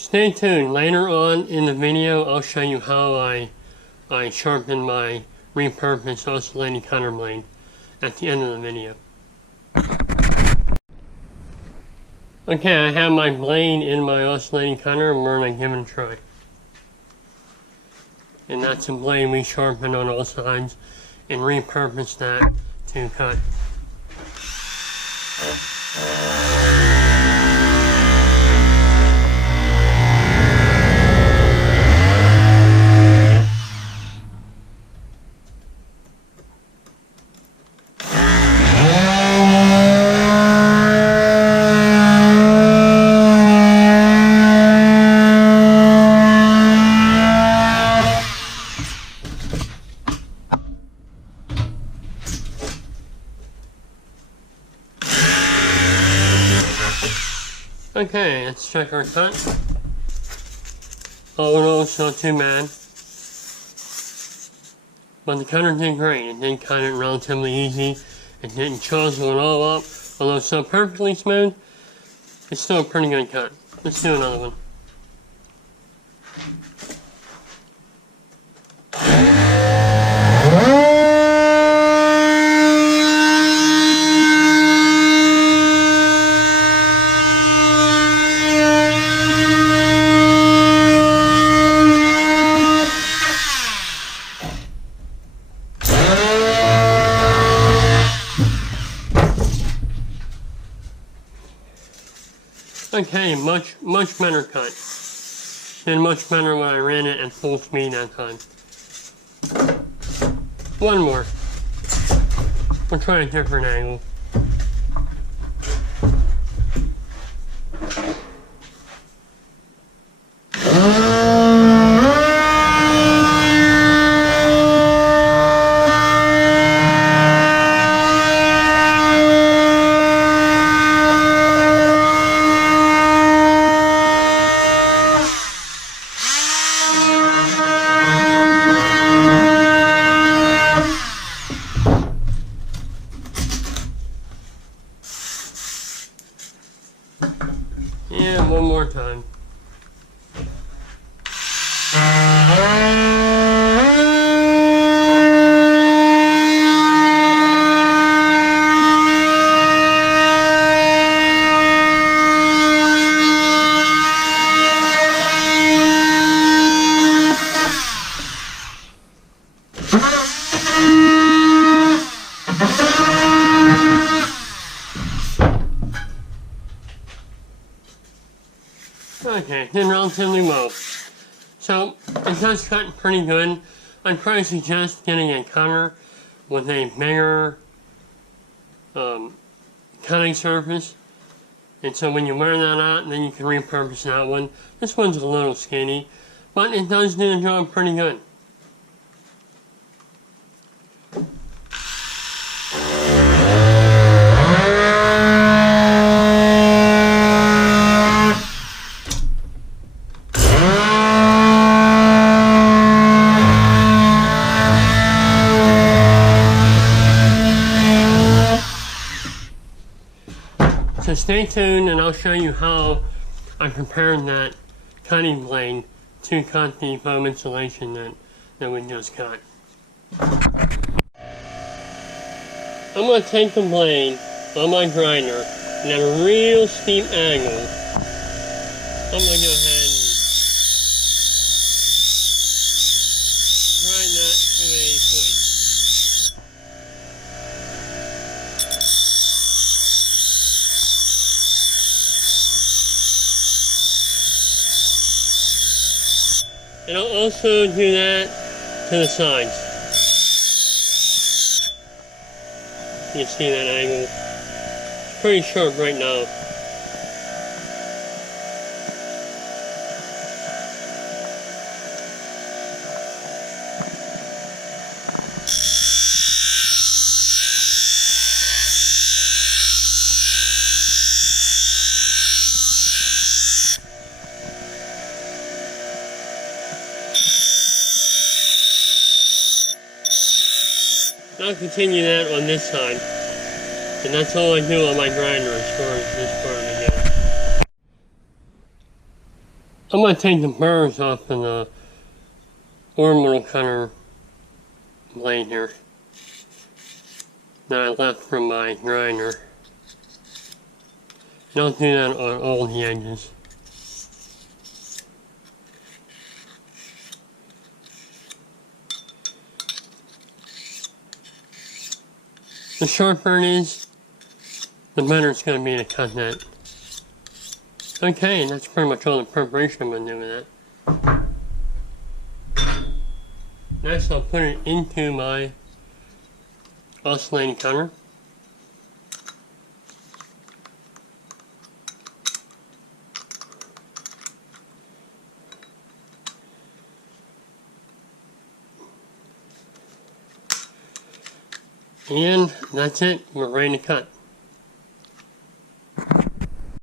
Stay tuned. Later on in the video, I'll show you how I sharpen my repurposed oscillating cutter blade at the end of the video. Okay, I have my blade in my oscillating cutter and we're going to give it a try. And that's a blade we sharpened on all sides and repurposed that to cut. Okay, let's check our cut. All in all, it's not too bad. But the cutter did great. It did cut it relatively easy. It didn't chisel it all up. Although it's not perfectly smooth, it's still a pretty good cut. Let's do another one. Okay, much better cut. Did much better when I ran it at full speed that time. One more. We'll try a different angle. Yeah, one more time. Okay, did relatively well. So, it does cut pretty good. I'd probably suggest getting a cutter with a bigger cutting surface. And so when you wear that out, then you can repurpose that one. This one's a little skinny, but it does do the job pretty good. So stay tuned and I'll show you how I prepared that cutting blade to cut the foam insulation that we just cut. I'm going to take the blade on my grinder and at a real steep angle, I'm going to go ahead and grind that to a point. And I'll also do that to the sides. You see that angle? It's pretty sharp right now. I'll continue that on this side, and that's all I do on my grinder as far as this part of the game. I'm going to take the burrs off of the orbital cutter blade here that I left from my grinder. Don't do that on all the edges. The sharper it is, the better it's going to be to cut that. Okay, and that's pretty much all the preparation I'm going to do with that. Next, I'll put it into my oscillating cutter. And that's it, we're ready to cut.